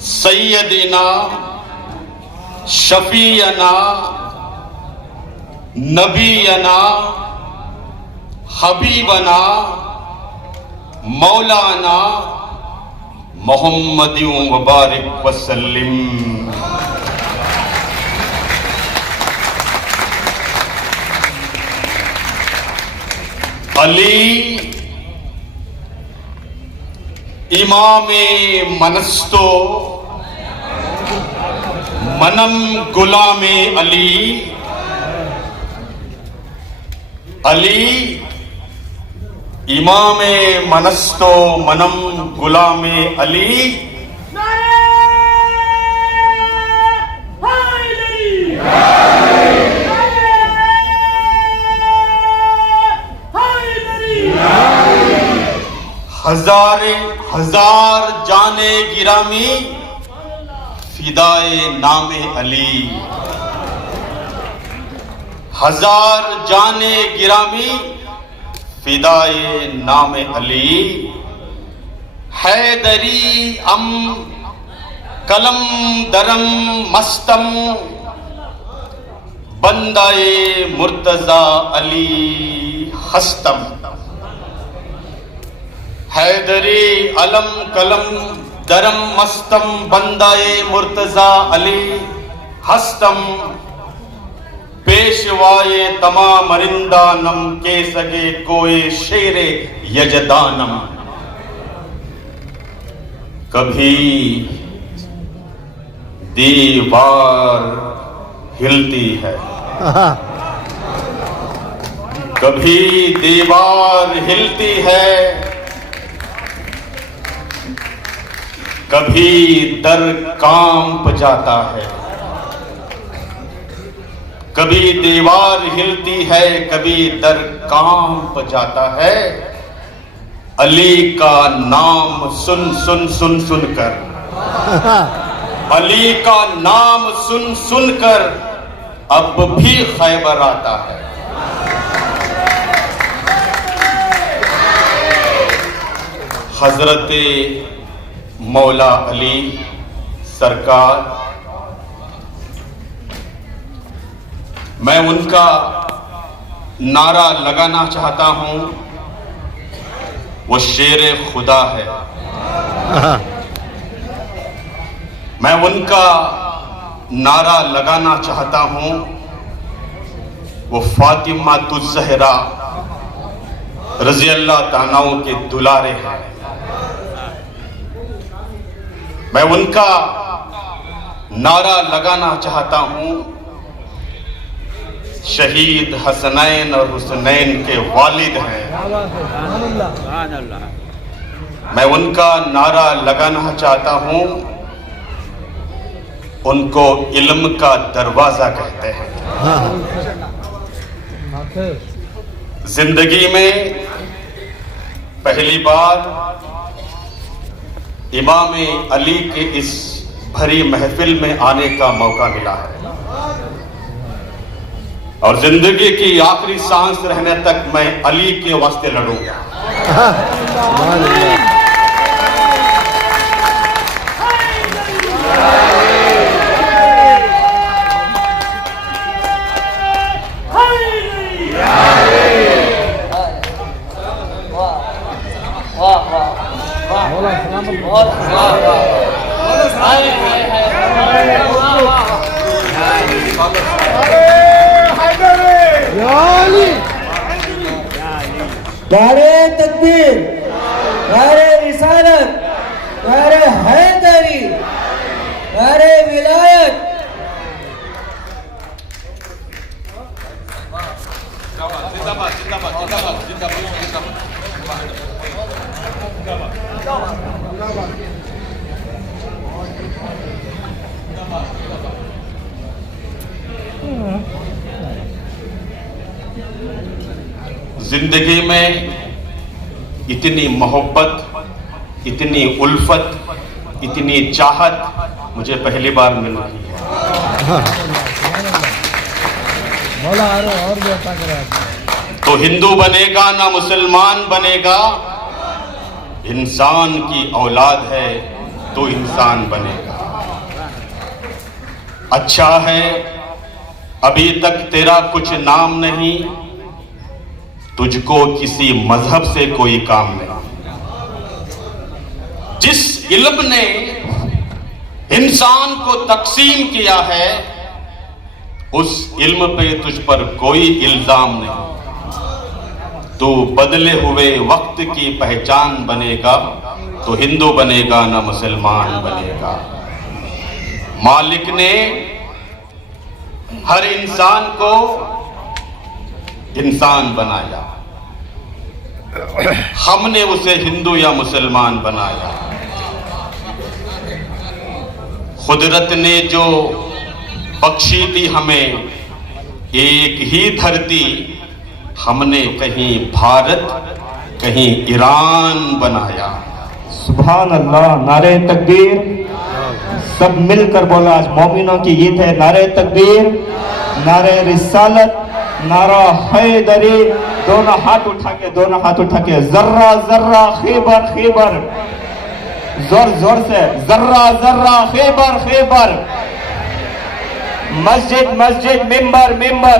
सैयदना शफीयना नबीयना हबीबना मौलाना मोहम्मद मुबारक वसल्लिम। अली इमामे मनस्तो मनम गुलामे अली। अली इमामे मनस्तो मनम गुलामे अली। हजारे हजार जाने गिरामी फिदाए नामे अली। हजार जाने गिरामी फिदाए नामे अली। हैदरी अम कलम दरम मस्तम बंदाए मुर्तजा अली हस्तम। हैदरी अलम कलम दरम मस्तम बंदाए मुर्तजा अली हस्तम। पेशवाए तमाम अरिंदानम के सगे कोए शेरे यजदानम। कभी दीवार हिलती है, कभी दीवार हिलती है, कभी दर कांप जाता है। कभी दीवार हिलती है, कभी दर कांप जाता है। अली का नाम सुन सुन सुन सुनकर, अली का नाम सुन सुनकर अब भी खैबर आता है। हजरत मौला अली सरकार, मैं उनका नारा लगाना चाहता हूं, वो शेर खुदा है। मैं उनका नारा लगाना चाहता हूं, वो फातिमा तुज़्ज़हरा रज़ी अल्लाह ताला के दुलारे हैं। मैं उनका नारा लगाना चाहता हूं, शहीद हसनैन और हुसनैन के वालिद हैं। मैं उनका नारा लगाना चाहता हूं, उनको इल्म का दरवाजा कहते हैं। जिंदगी में पहली बार इमाम अली के इस भरी महफिल में आने का मौका मिला है और जिंदगी की आखिरी सांस रहने तक मैं अली के वास्ते लड़ूंगा। नारे तकबीर, नारे रिसालत, नारे हैदरी, नारे विलायत। जिंदगी में इतनी मोहब्बत, इतनी उल्फत, इतनी चाहत मुझे पहली बार मिल रही है। तो हिंदू बनेगा ना मुसलमान बनेगा, इंसान की औलाद है तो इंसान बनेगा। अच्छा है अभी तक तेरा कुछ नाम नहीं, तुझको किसी मजहब से कोई काम नहीं। जिस इल्म ने इंसान को तकसीम किया है, उस इल्म पे तुझ पर कोई इल्जाम नहीं। तो बदले हुए वक्त की पहचान बनेगा, तो हिंदू बनेगा ना मुसलमान बनेगा। मालिक ने हर इंसान को इंसान बनाया, हमने उसे हिंदू या मुसलमान बनाया। कुदरत ने जो बख्शी थी हमें एक ही धरती, हमने कहीं भारत कहीं ईरान बनाया। सुभान अल्लाह, नारे तकबीर। सब मिलकर बोला, आज मोमिनों की ईद है। नारे तकबीर, नारे रिसालत, नारा हैदरी। दोनों हाथ उठा के जर्रा जर्रा खैबर खैबर, जोर जोर से जर्रा जर्रा खैबर खैबर। मस्जिद मस्जिद, मिंबर मिंबर,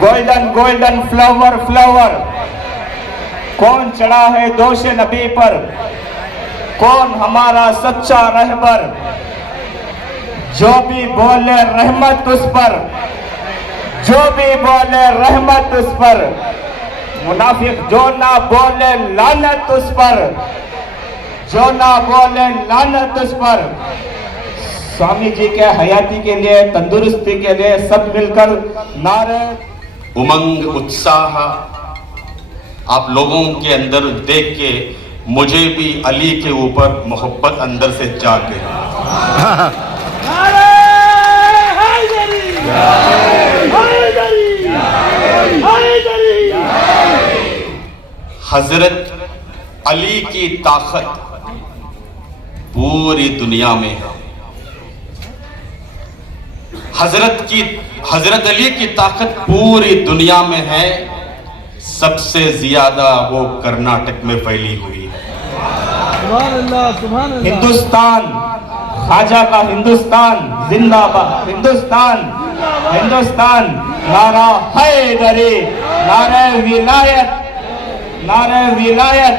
गोल्डन गोल्डन फ्लावर फ्लावर। कौन चढ़ा है दोष नबी पर, कौन हमारा सच्चा रहबर। जो भी बोले रहमत उस पर, जो भी बोले रहमत उस पर। मुनाफिक जो ना बोले लानत उस पर, जो ना बोले लानत उस पर। स्वामी जी के हयाती के लिए, तंदुरुस्ती के लिए सब मिलकर नारे। उमंग उत्साह आप लोगों के अंदर देख के मुझे भी अली के ऊपर मोहब्बत अंदर से जाग गई। हजरत अली की ताकत पूरी दुनिया में है। हजरत अली की ताकत पूरी दुनिया में है। सबसे ज्यादा वो कर्नाटक में फैली हुई है। हिंदुस्तान, ख्वाजा का हिंदुस्तान जिंदाबाद। हिंदुस्तान हिंदुस्तान। नारा हैदरी, नारे विलायत, नारे विलायत।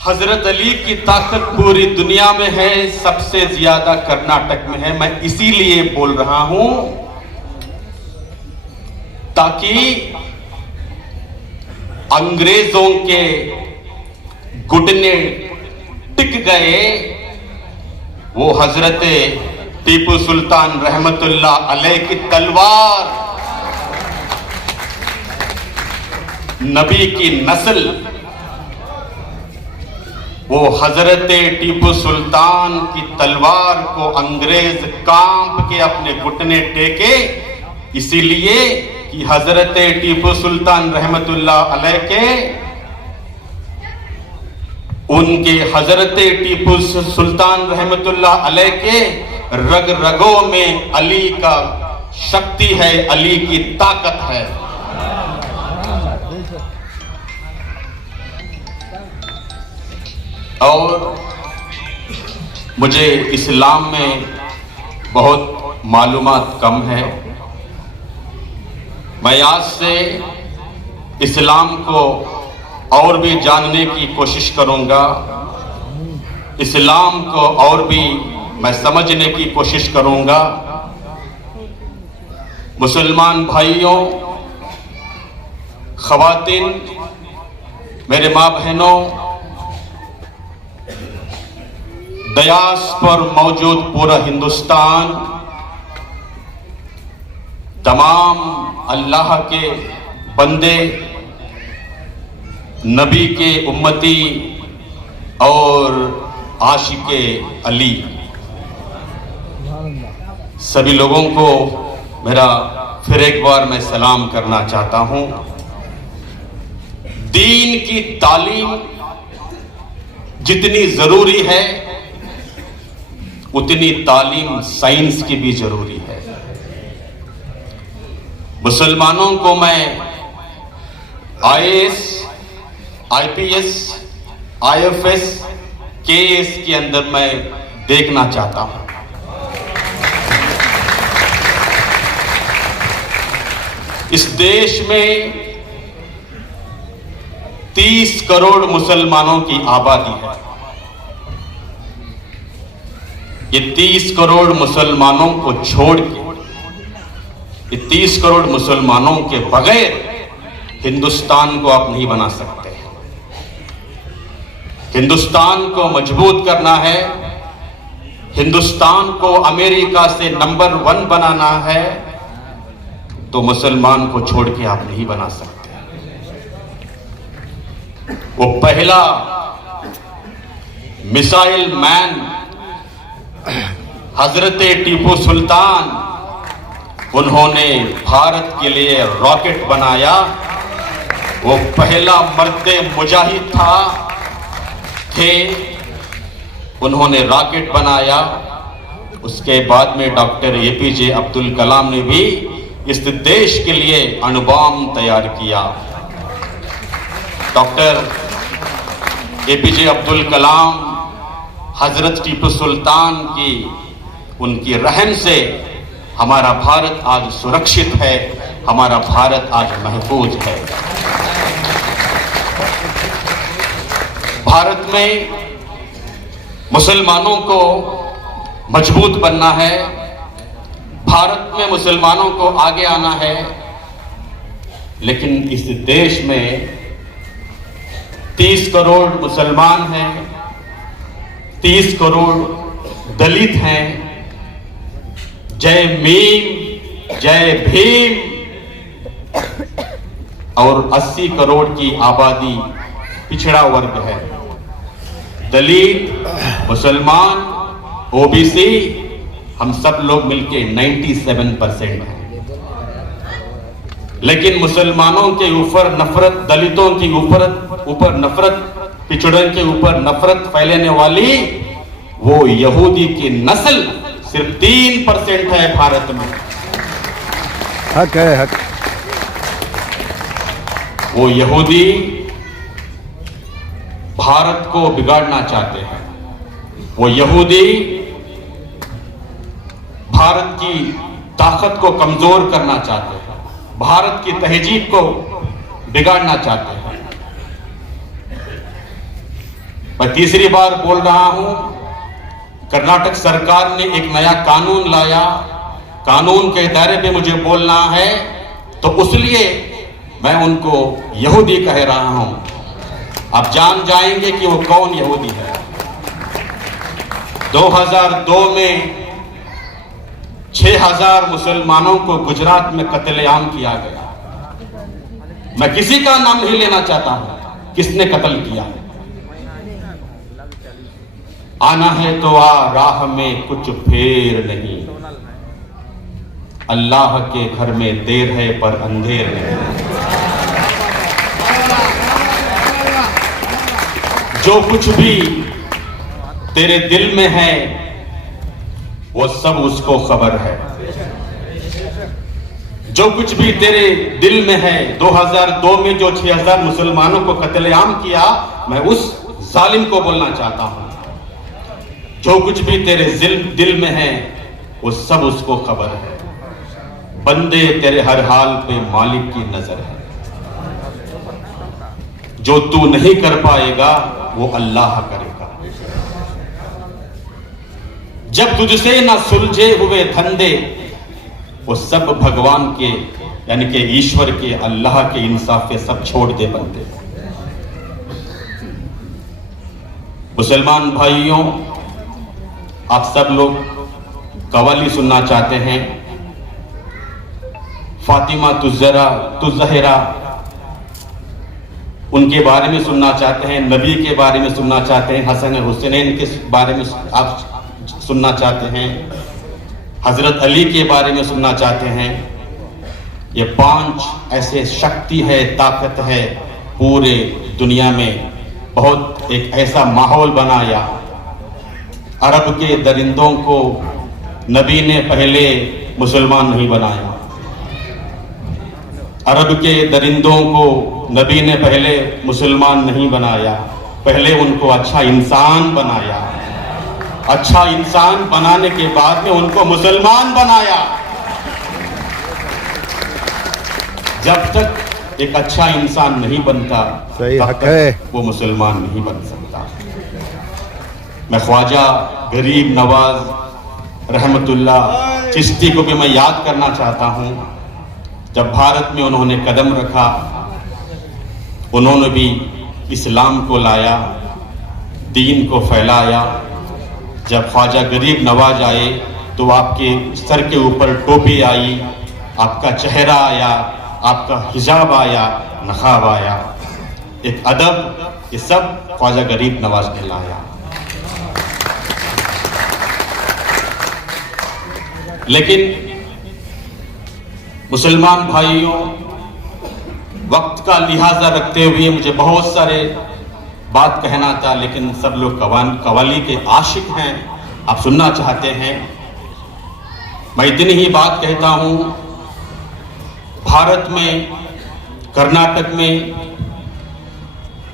हजरत अली की ताकत पूरी दुनिया में है, सबसे ज्यादा कर्नाटक में है। मैं इसीलिए बोल रहा हूं ताकि अंग्रेजों के घुटने टिक गए। वो हजरत टीपू सुल्तान रहमतुल्लाह अलैह की तलवार, नबी की नस्ल, वो हजरत टीपू सुल्तान की तलवार को अंग्रेज कांप के अपने घुटने टेके। इसीलिए कि हजरत टीपू सुल्तान रहमतुल्लाह अलैह के, उनके हजरत टीपू सुल्तान रहमतुल्लाह अलैह के रग रगों में अली का शक्ति है, अली की ताकत है। और मुझे इस्लाम में बहुत मालूमात कम है। मैं आज से इस्लाम को और भी जानने की कोशिश करूंगा, इस्लाम को और भी मैं समझने की कोशिश करूंगा। मुसलमान भाइयों, ख़वातीन, मेरे माँ बहनों, दयास पर मौजूद पूरा हिंदुस्तान, तमाम अल्लाह के बंदे, नबी के उम्मती और आशिके अली, सभी लोगों को मेरा फिर एक बार मैं सलाम करना चाहता हूं। दीन की तालीम जितनी जरूरी है, उतनी तालीम साइंस की भी जरूरी है। मुसलमानों को मैं IAS, IPS, IFS KS के अंदर मैं देखना चाहता हूं। इस देश में 30 करोड़ मुसलमानों की आबादी है। ये 30 करोड़ मुसलमानों को छोड़ के, ये 30 करोड़ मुसलमानों के बगैर हिंदुस्तान को आप नहीं बना सकते। हिंदुस्तान को मजबूत करना है, हिंदुस्तान को अमेरिका से नंबर 1 बनाना है, तो मुसलमान को छोड़ के आप नहीं बना सकते। वो पहला मिसाइल मैन हजरत टीपू सुल्तान, उन्होंने भारत के लिए रॉकेट बनाया। वो पहला मर्दे मुजाहिद थे, उन्होंने रॉकेट बनाया। उसके बाद में डॉक्टर APJ अब्दुल कलाम ने भी इस देश के लिए अणुबॉम्ब तैयार किया। डॉक्टर APJ अब्दुल कलाम, हजरत टीपू सुल्तान की उनकी रहम से हमारा भारत आज सुरक्षित है, हमारा भारत आज महफूज है। भारत में मुसलमानों को मजबूत बनना है, भारत में मुसलमानों को आगे आना है, लेकिन इस देश में 30 करोड़ मुसलमान हैं, 30 करोड़ दलित हैं। जय भीम, जय भीम। और 80 करोड़ की आबादी पिछड़ा वर्ग है। दलित, मुसलमान, OBC, हम सब लोग मिलके 97% हैं। लेकिन मुसलमानों के ऊपर नफरत, दलितों के ऊपर नफरत, पिछड़ों के ऊपर नफरत फैलाने वाली वो यहूदी की नस्ल सिर्फ 3% है भारत में। हक है, हक। वो यहूदी भारत को बिगाड़ना चाहते हैं। वो यहूदी भारत की ताकत को कमजोर करना चाहते हैं, भारत की तहजीब को बिगाड़ना चाहते हैं। मैं तीसरी बार बोल रहा हूं, कर्नाटक सरकार ने एक नया कानून लाया। कानून के दायरे पे मुझे बोलना है, तो इसलिए मैं उनको यहूदी कह रहा हूं। आप जान जाएंगे कि वो कौन यहूदी है। 2002 में 6000 मुसलमानों को गुजरात में कत्लेआम किया गया। मैं किसी का नाम नहीं लेना चाहता हूं किसने कत्ल किया। आना है तो आ, राह में कुछ फेर नहीं। अल्लाह के घर में देर है पर अंधेर नहीं। जो कुछ भी तेरे दिल में है वो सब उसको खबर है। जो कुछ भी तेरे दिल में है, 2002 में जो 6000 मुसलमानों को कत्लेआम किया, मैं उस जालिम को बोलना चाहता हूं, जो कुछ भी तेरे दिल में है वो सब उसको खबर है। बंदे तेरे हर हाल पे मालिक की नजर है। जो तू नहीं कर पाएगा वो अल्लाह करेगा। जब तुझसे ना सुलझे हुए धंधे, वो सब भगवान के यानी कि ईश्वर के, अल्लाह के इंसाफ के सब छोड़ दे बंदे। मुसलमान भाइयों, आप सब लोग कव्वाली सुनना चाहते हैं। फातिमा तुज़हरा उनके बारे में सुनना चाहते हैं, नबी के बारे में सुनना चाहते हैं, हसन हुसैन के बारे में आप सुनना चाहते हैं, हजरत अली के बारे में सुनना चाहते हैं। ये 5 ऐसे शक्ति है, ताकत है पूरे दुनिया में। बहुत एक ऐसा माहौल बनाया। अरब के दरिंदों को नबी ने पहले मुसलमान नहीं बनाया। अरब के दरिंदों को नबी ने पहले मुसलमान नहीं बनाया। पहले उनको अच्छा इंसान बनाया, अच्छा इंसान बनाने के बाद में उनको मुसलमान बनाया। जब तक एक अच्छा इंसान नहीं बनता सही तब हक तक है। वो मुसलमान नहीं बन सकता। मैं ख्वाजा गरीब नवाज रहमतुल्लाह चिश्ती को भी मैं याद करना चाहता हूं। जब भारत में उन्होंने कदम रखा, उन्होंने भी इस्लाम को लाया, दीन को फैलाया। जब ख्वाजा गरीब नवाज आए तो आपके सर के ऊपर टोपी आई, आपका चेहरा आया, आपका हिजाब आया, नकाब आया, एक अदब, ये सब ख्वाजा गरीब नवाज ने लाया। लेकिन मुसलमान भाइयों, वक्त का लिहाजा रखते हुए मुझे बहुत सारे बात कहना था, लेकिन सब लोग कव्वाली के आशिक हैं, आप सुनना चाहते हैं। मैं इतनी ही बात कहता हूं, भारत में कर्नाटक में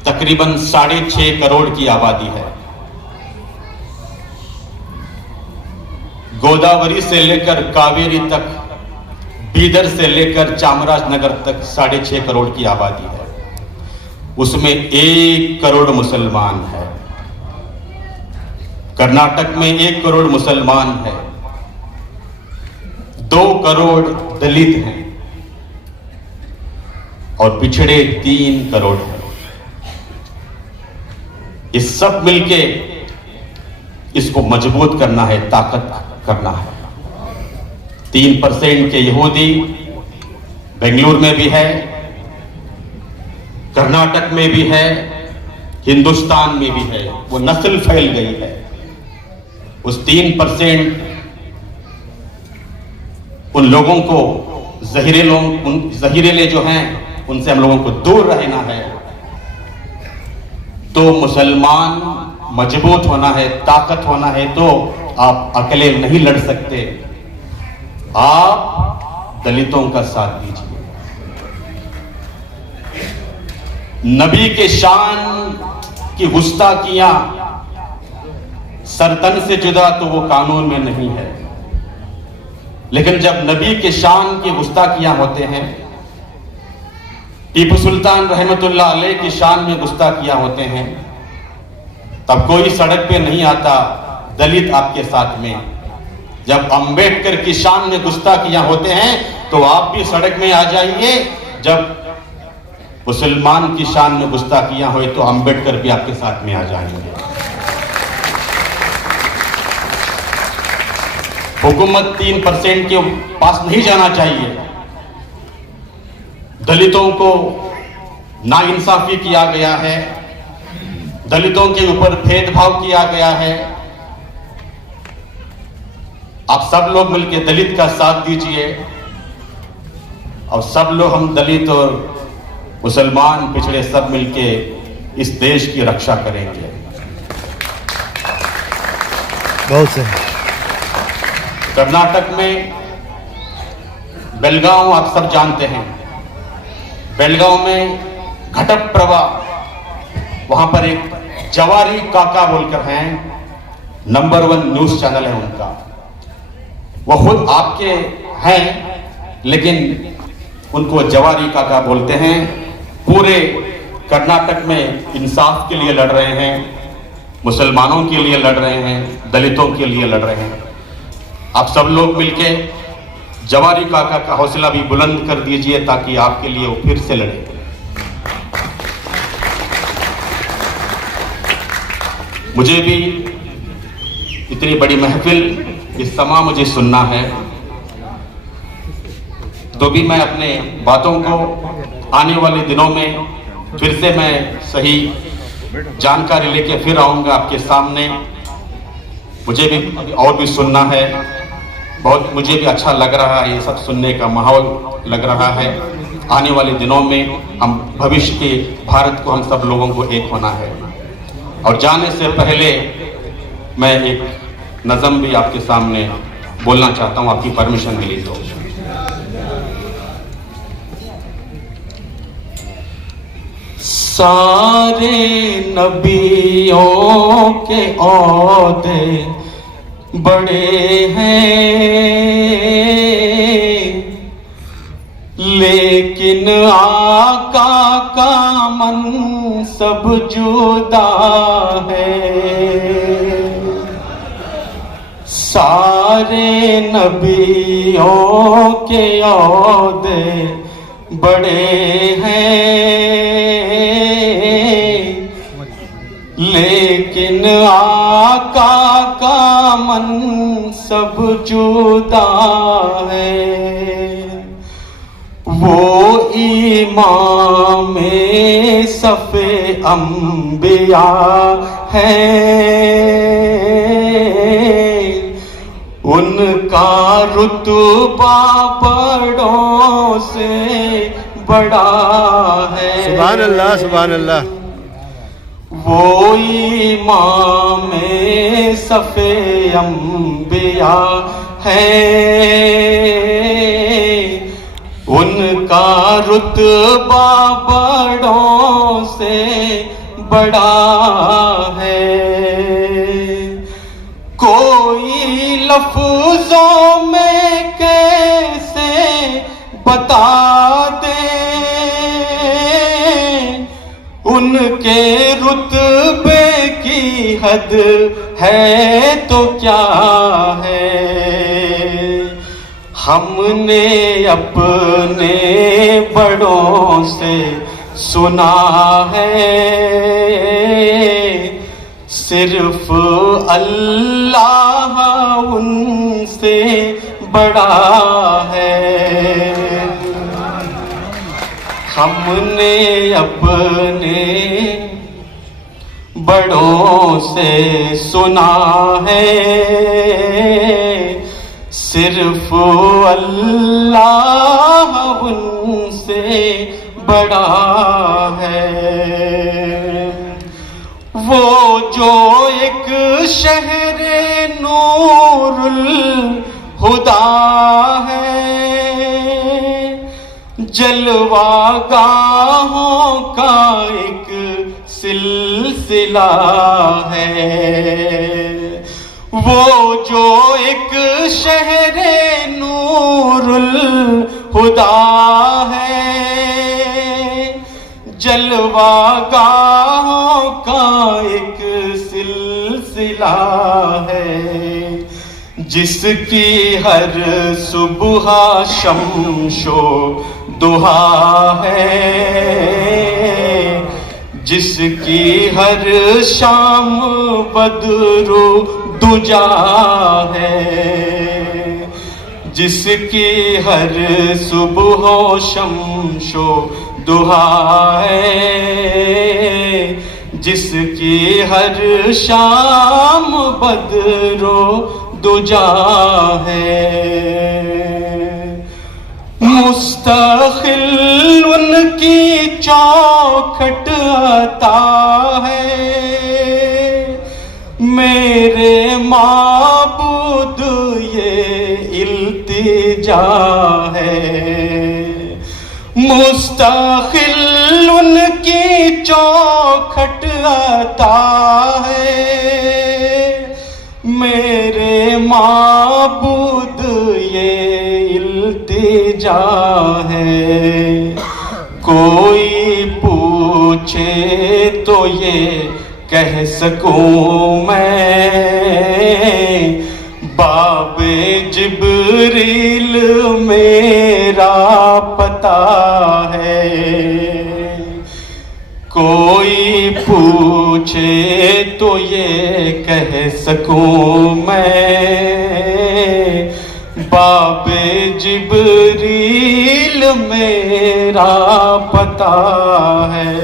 तकरीबन 6.5 करोड़ की आबादी है। गोदावरी से लेकर कावेरी तक, बीदर से लेकर चामराजनगर तक 6.5 करोड़ की आबादी है। उसमें 1 करोड़ मुसलमान है। कर्नाटक में 1 करोड़ मुसलमान है, 2 करोड़ दलित हैं और पिछड़े 3 करोड़ हैं। ये सब मिलके इसको मजबूत करना है, ताकत करना है। 3% के यहूदी बेंगलुरु में भी है, कर्नाटक में भी है, हिंदुस्तान में भी है। वो नस्ल फैल गई है। उस 3% उन लोगों को, जहरीले जो हैं, उनसे हम लोगों को दूर रहना है। तो मुसलमान मजबूत होना है, ताकत होना है, तो आप अकेले नहीं लड़ सकते, आप दलितों का साथ दीजिए। नबी के शान की गुस्ताखियां सरतन से जुदा तो वो कानून में नहीं है, लेकिन जब नबी के शान की गुस्ताखियां होते हैं, टीपू सुल्तान रहमतुल्लाह अलैह की शान में गुस्ताखियां होते हैं, तब कोई सड़क पे नहीं आता दलित आपके साथ में। जब अंबेडकर की शान में गुस्ताखियां होते हैं तो आप भी सड़क में आ जाइए। जब मुसलमान की शान में गुस्ताखियां हुए तो अंबेडकर भी आपके साथ में आ जाएंगे। हुकूमत 3% के पास नहीं जाना चाहिए। दलितों को नाइंसाफी किया गया है, दलितों के ऊपर भेदभाव किया गया है। आप सब लोग मिलकर दलित का साथ दीजिए और सब लोग, हम दलित और मुसलमान पिछड़े सब मिलके इस देश की रक्षा करेंगे। बहुत सही। कर्नाटक में बेलगांव आप सब जानते हैं। बेलगांव में घटप्रभा, वहां पर एक जवारी काका बोलकर हैं, नंबर 1 न्यूज चैनल है उनका। वो खुद आपके हैं, लेकिन उनको जवारी काका बोलते हैं। पूरे कर्नाटक में इंसाफ के लिए लड़ रहे हैं, मुसलमानों के लिए लड़ रहे हैं, दलितों के लिए लड़ रहे हैं। आप सब लोग मिलके जवारी काका का हौसला भी बुलंद कर दीजिए ताकि आपके लिए वो फिर से लड़े। मुझे भी इतनी बड़ी महफिल, इस समय मुझे सुनना है, तो भी मैं अपने बातों को आने वाले दिनों में फिर से मैं सही जानकारी लेके फिर आऊंगा आपके सामने। मुझे भी और भी सुनना है, बहुत मुझे भी अच्छा लग रहा है, ये सब सुनने का माहौल लग रहा है। आने वाले दिनों में हम भविष्य के भारत को, हम सब लोगों को एक होना है। और जाने से पहले मैं एक नज़म भी आपके सामने बोलना चाहता हूँ, आपकी परमिशन मिली तो। सारे नबियों के औहदे बड़े हैं, लेकिन आका का मनसब जुदा है। सारे नबियों के औहदे बड़े हैं, लेकिन आका का मनसब जुदा है। वो इमाम सफ़े अंबिया है, उनका रुतबा बड़ों से बड़ा है। सुभान अल्लाह, सुभान अल्लाह। वो इमाम सफ़े अंबिया है, उनका रुतबा बड़ों से बड़ा है। कोई लफ्जों में कैसे बता दे उनके रुतबे की हद है तो क्या है। हमने अपने बड़ों से सुना है, सिर्फ अल्लाह उनसे बड़ा है। हमने अपने बड़ों से सुना है, सिर्फ अल्लाह उनसे बड़ा है। वो जो एक शहरे नूरुल हुदा है, जलवा गाहों का एक सिलसिला है। वो जो एक शहरे नूरुल हुदा है, जलवा गाहों का एक सिलसिला है। जिसकी हर सुबह शम्शो दुहा है, जिसकी हर शाम बदरो दुजा है। जिसकी हर सुबह शम्शो दुहा है, जिसकी हर शाम बदरो दुजा है। मुस्तकिल उनकी चौखट अता है, मेरे माबूद ये इल्तिजा है। मुस्तकिल उनकी चौखट अता है, मेरे माबूद ये इल्तिजा है। कोई पूछे तो ये कह सकूं मैं, बाबे जिब्रील मेरा पता है। कोई पूछे तो ये कह सकूं मैं, बाबे जिब्रील मेरा पता है।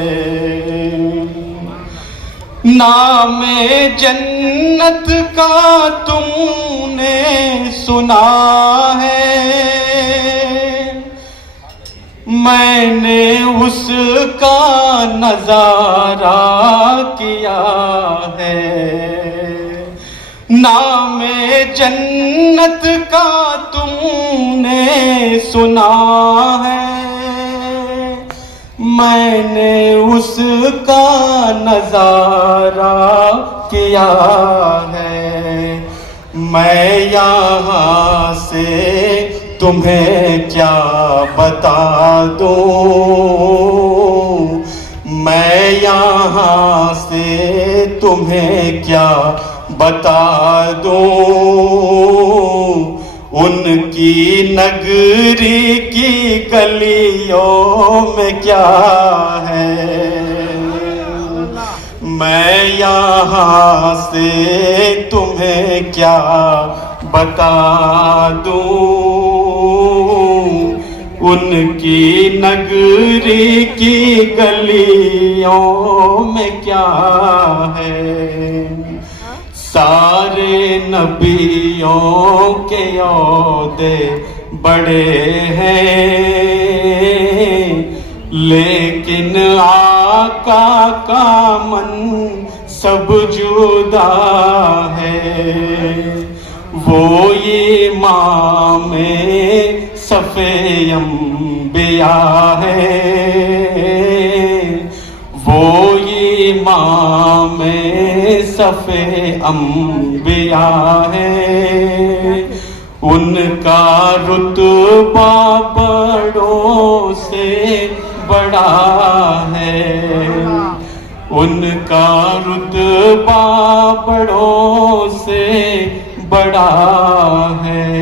नामे जन्नत का तुमने सुना है, मैंने उसका नजारा किया है। नामे जन्नत का तुमने सुना है, मैंने उसका नजारा किया है। मैं यहाँ से तुम्हें क्या बता दूँ, मैं यहाँ से तुम्हें क्या बता दूँ। उनकी नगरी की गलियों में क्या है, मैं यहाँ से तुम्हें क्या बता दूँ। उनकी नगरी की गलियों में क्या है। सारे नबियों के ओहदे बड़े हैं, लेकिन आका का मन सब जुदा है। वो इमाम सफ़े अंबिया है, वो इमाम सफ़े अंबिया है। उनका रुतबा बड़ों से बड़ा है, उनका रुतबा बड़ों से बड़ा है।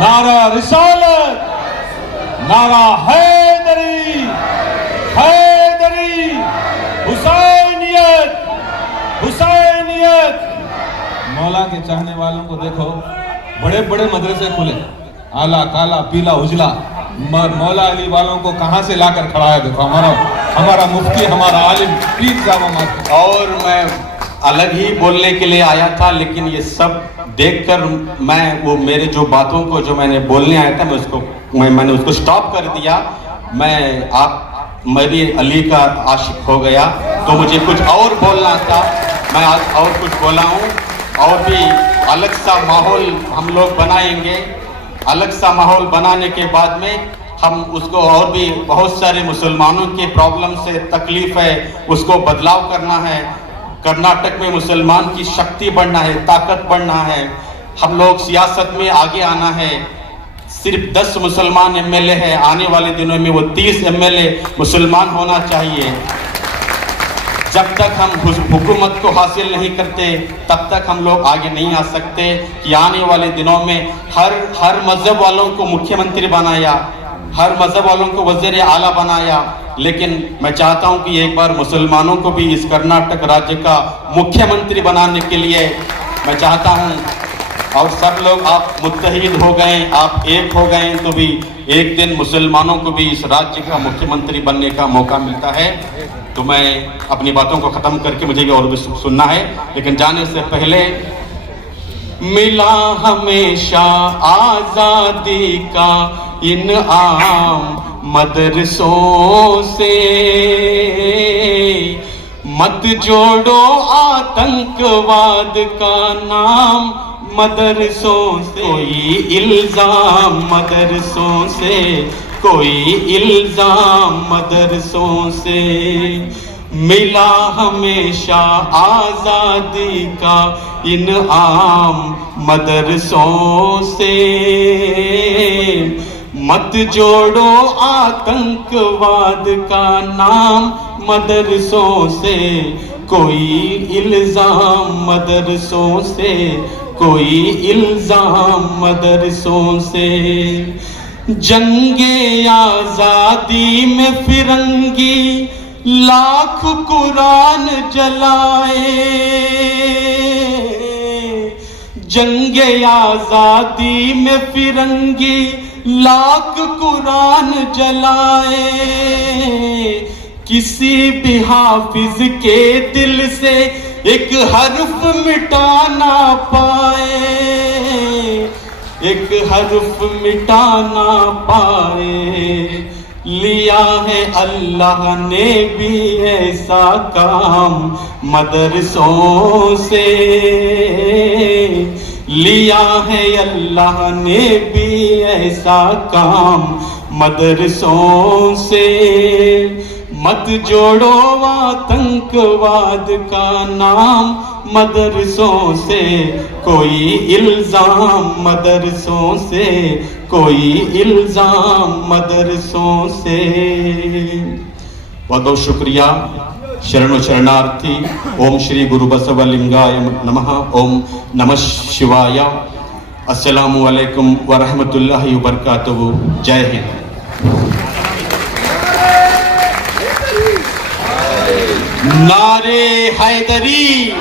नारा रिसालत, नारा हैदरी, हैदरी, हुसैनियत, हुसैनियत। मौला के चाहने वालों को देखो, बड़े बड़े मदरसे खुले, आला काला पीला उजला, मौला अली वालों को कहां से लाकर खड़ा है। देखो हमारा मुफ्ती, हमारा आलिम, प्लीज जाओ। और मैं अलग ही बोलने के लिए आया था, लेकिन ये सब देखकर मैं वो मेरे जो बातों को जो मैंने बोलने आया था मैंने उसको स्टॉप कर दिया। मैं भी अली का आशिक हो गया, तो मुझे कुछ और बोलना था। मैं आज और कुछ बोला हूँ, और भी अलग सा माहौल हम लोग बनाएंगे। अलग सा माहौल बनाने के बाद में हम उसको और भी बहुत सारे मुसलमानों के प्रॉब्लम से तकलीफ है, उसको बदलाव करना है। कर्नाटक में मुसलमान की शक्ति बढ़ना है, ताकत बढ़ना है। हम लोग सियासत में आगे आना है। सिर्फ 10 मुसलमान एमएलए है, आने वाले दिनों में वो 30 एमएलए मुसलमान होना चाहिए। जब तक हम हुकूमत को हासिल नहीं करते, तब तक हम लोग आगे नहीं आ सकते। कि आने वाले दिनों में हर मजहब वालों को मुख्यमंत्री बनाया, हर मजहब वालों को वज़ीर आला बनाया, लेकिन मैं चाहता हूं कि एक बार मुसलमानों को भी इस कर्नाटक राज्य का मुख्यमंत्री बनाने के लिए मैं चाहता हूं। और सब लोग आप मुत्तहिद हो गए, आप एक हो गए, तो भी एक दिन मुसलमानों को भी इस राज्य का मुख्यमंत्री बनने का मौका मिलता है। तो मैं अपनी बातों को ख़त्म करके, मुझे भी और भी सुनना है, लेकिन जाने से पहले मिला हमेशा आज़ादी का इनाम मदरसों से, मत जोड़ो आतंकवाद का नाम मदरसों से। कोई इल्जाम मदरसों से, कोई इल्जाम मदरसों से। मिला हमेशा आज़ादी का इनाम मदरसों से, मत जोड़ो आतंकवाद का नाम मदरसों से। कोई इल्जाम मदरसों से, कोई इल्जाम मदरसों से। जंगे आजादी में फिरंगी लाख कुरान जलाए, जंगे आजादी में फिरंगी लाख कुरान जलाए। किसी भी हाफिज के दिल से एक हर्फ मिटा ना पाए, एक हर्फ मिटा ना पाए। लिया है अल्लाह ने भी ऐसा काम मदरसों से, लिया है अल्लाह ने भी ऐसा काम मदरसों से मत जोड़ो आतंकवाद का नाम, मदरसों से कोई इल्जाम, मदरसों से कोई इल्जाम, मदरसों से। बहुत बहुत शुक्रिया। शरणो शरणार्थी। ओम श्री गुरु बसवलिंगाय नमः। ओम नमः शिवाय। अस्सलामु अलैकुम व रहमतुल्लाहि व बरकातुहू। जय हिंद। नारे हैदरी।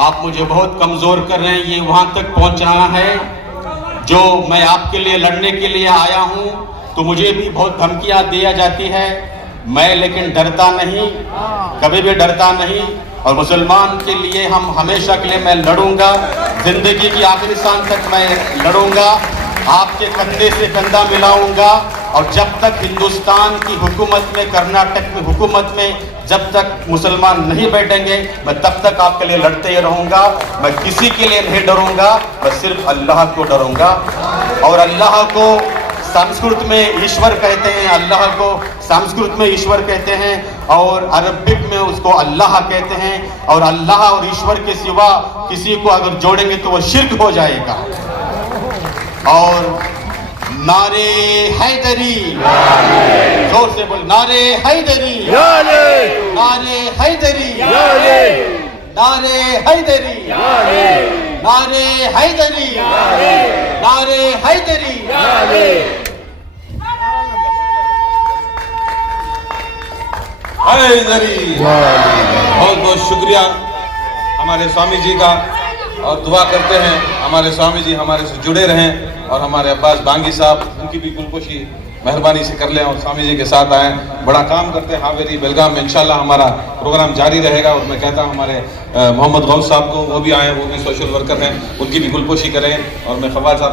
आप मुझे बहुत कमजोर कर रहे हैं, ये वहां तक पहुंचाना है जो मैं आपके लिए लड़ने के लिए आया हूं। तो मुझे भी बहुत धमकियां दिया जाती है, मैं लेकिन डरता नहीं, कभी भी डरता नहीं। और मुसलमान के लिए हम हमेशा के लिए मैं लड़ूंगा, जिंदगी की आखिरी सांस तक मैं लड़ूंगा, आपके कंधे से कंधा मिलाऊंगा। और जब तक हिंदुस्तान की हुकूमत में, कर्नाटक की हुकूमत में जब तक मुसलमान नहीं बैठेंगे, मैं तब तक आपके लिए लड़ते ही रहूंगा। मैं किसी के लिए नहीं डरूंगा, मैं सिर्फ अल्लाह को डरूंगा। और अल्लाह को संस्कृत में ईश्वर कहते हैं, अल्लाह को संस्कृत में ईश्वर कहते हैं और अरबिक में उसको अल्लाह कहते हैं। और अल्लाह और ईश्वर के सिवा किसी को अगर जोड़ेंगे तो वो शिर्क हो जाएगा। और नारे हैदरी, जोर से बोल, नारे हैदरी, नारे हैदरी, नारे हैदरी, नारे हैदरी, नारे हैदरी। हैदरी। बहुत बहुत शुक्रिया हमारे स्वामी जी का। और दुआ करते हैं हमारे स्वामी जी हमारे से जुड़े रहें और हमारे अब्बास बांगी साहब उनकी भी कुलपोशी मेहरबानी से कर लें और स्वामी जी के साथ आएँ। बड़ा काम करते हैं हावेरी बेलगाम में। इंशाल्लाह हमारा प्रोग्राम जारी रहेगा। और मैं कहता हूँ हमारे मोहम्मद गौस साहब को, वो भी आए, वो भी सोशल वर्कर हैं, उनकी भी कुलपोशी करें। और मैं फवाद साहब